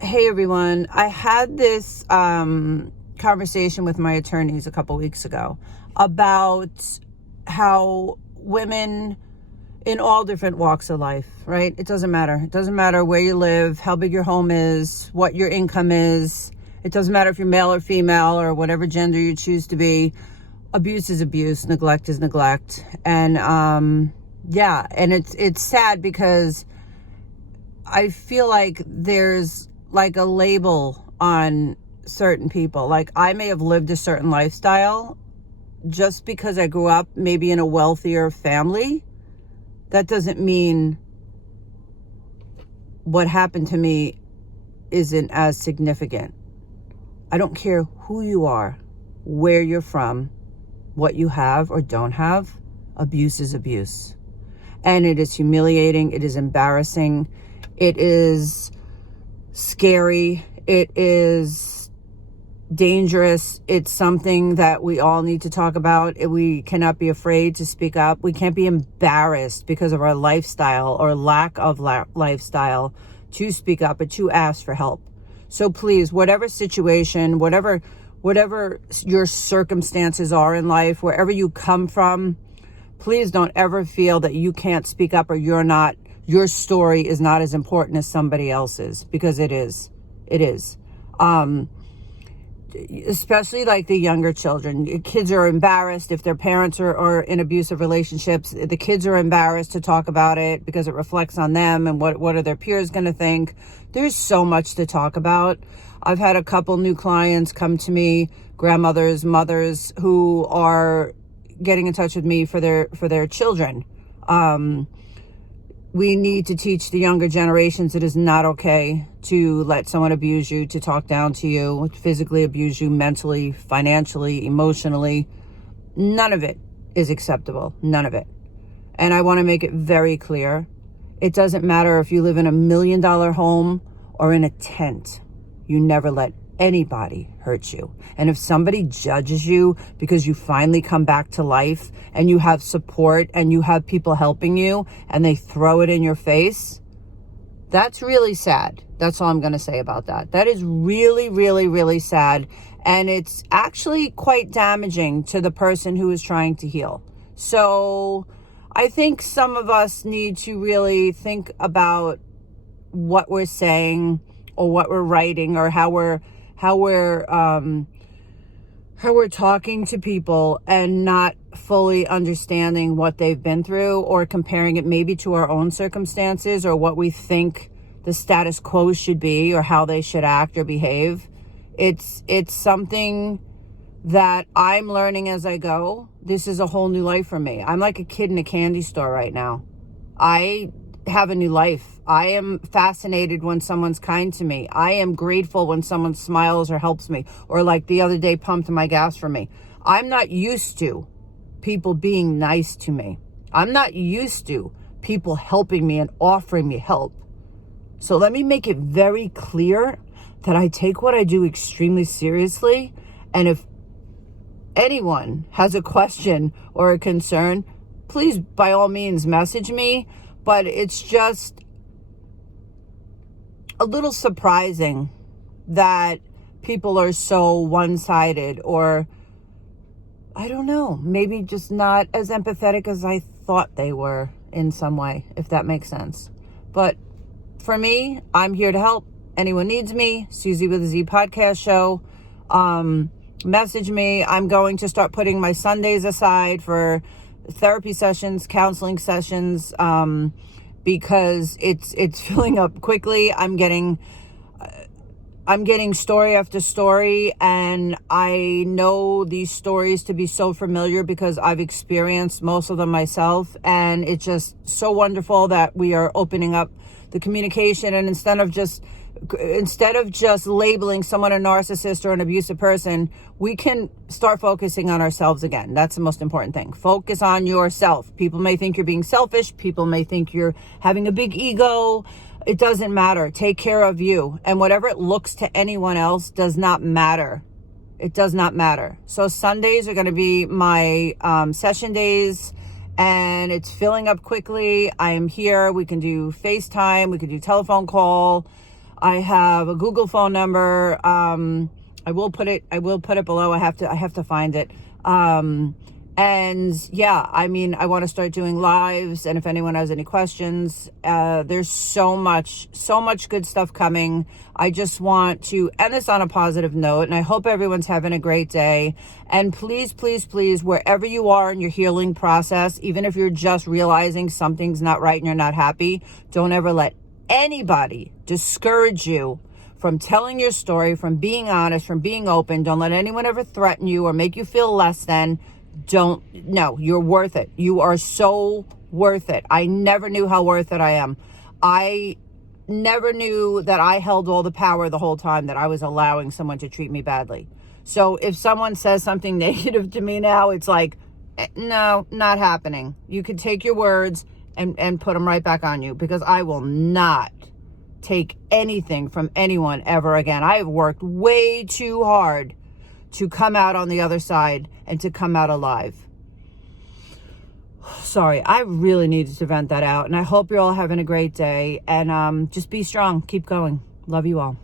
Hey everyone, I had this conversation with my attorneys a couple weeks ago about how women in all different walks of life, right? It doesn't matter. It doesn't matter where you live, how big your home is, what your income is. It doesn't matter if you're male or female or whatever gender you choose to be. Abuse is abuse, neglect is neglect. And and it's sad because I feel like there's like a label on certain people. Like I may have lived a certain lifestyle just because I grew up maybe in a wealthier family. That doesn't mean what happened to me isn't as significant. I don't care who you are, where you're from, what you have or don't have. Abuse is abuse. And it is humiliating. It is embarrassing. It is scary. It is dangerous. It's something that we all need to talk about. We cannot be afraid to speak up. We can't be embarrassed because of our lifestyle or lack of lifestyle to speak up or to ask for help. So please, whatever situation, whatever your circumstances are in life, wherever you come from, please don't ever feel that you can't speak up or your story is not as important as somebody else's, because it is. It is. Especially like the younger children. Kids are embarrassed if their parents are in abusive relationships. The kids are embarrassed to talk about it because it reflects on them and what are their peers going to think. There's so much to talk about. I've had a couple new clients come to me, grandmothers, mothers, who are getting in touch with me for their children. We need to teach the younger generations it is not okay to let someone abuse you, to talk down to you, physically abuse you, mentally, financially, emotionally. None of it is acceptable. None of it. And I want to make it very clear. It doesn't matter if you live in $1 million home or in a tent. You never let anybody hurt you. And if somebody judges you because you finally come back to life and you have support and you have people helping you and they throw it in your face, that's really sad. That's all I'm going to say about that. That is really, really, really sad. And it's actually quite damaging to the person who is trying to heal. So I think some of us need to really think about what we're saying or what we're writing or how we're talking to people and not fully understanding what they've been through, or comparing it maybe to our own circumstances or what we think the status quo should be or how they should act or behave. It's something that I'm learning as I go. This is a whole new life for me. I'm like a kid in a candy store right now. I have a new life. I am fascinated when someone's kind to me. I am grateful when someone smiles or helps me, or like the other day pumped my gas for me. I'm not used to people being nice to me. I'm not used to people helping me and offering me help. So let me make it very clear that I take what I do extremely seriously. And if anyone has a question or a concern, please, by all means, message me. But it's just a little surprising that people are so one-sided, or I don't know, maybe just not as empathetic as I thought they were in some way, if that makes sense. But for me, I'm here to help. Anyone needs me, Susie with a Z podcast show. Message me. I'm going to start putting my Sundays aside for therapy sessions, counseling sessions, because it's filling up quickly. I'm getting story after story, and I know these stories to be so familiar because I've experienced most of them myself. And it's just so wonderful that we are opening up the communication, and instead of just labeling someone a narcissist or an abusive person, we can start focusing on ourselves again. That's the most important thing. Focus on yourself. People may think you're being selfish. People may think you're having a big ego. It doesn't matter. Take care of you. And whatever it looks to anyone else does not matter. It does not matter. So Sundays are going to be my session days, and it's filling up quickly. I am here. We can do FaceTime. We can do telephone call. I have a Google phone number. I will put it below. I have to find it. And yeah, I mean, I want to start doing lives. And if anyone has any questions, there's so much good stuff coming. I just want to end this on a positive note. And I hope everyone's having a great day. And please, please, please, wherever you are in your healing process, even if you're just realizing something's not right and you're not happy, don't ever let anybody discourage you from telling your story, from being honest, from being open. Don't let anyone ever threaten you or make you feel less than. No, you're worth it. You are so worth it. I never knew how worth it I am. I never knew that I held all the power the whole time, that I was allowing someone to treat me badly. So if someone says something negative to me now, it's like, no, not happening. You can take your words and put them right back on you, because I will not take anything from anyone ever again. I have worked way too hard to come out on the other side and to come out alive. Sorry, I really needed to vent that out. And I hope you're all having a great day. And just be strong. Keep going. Love you all.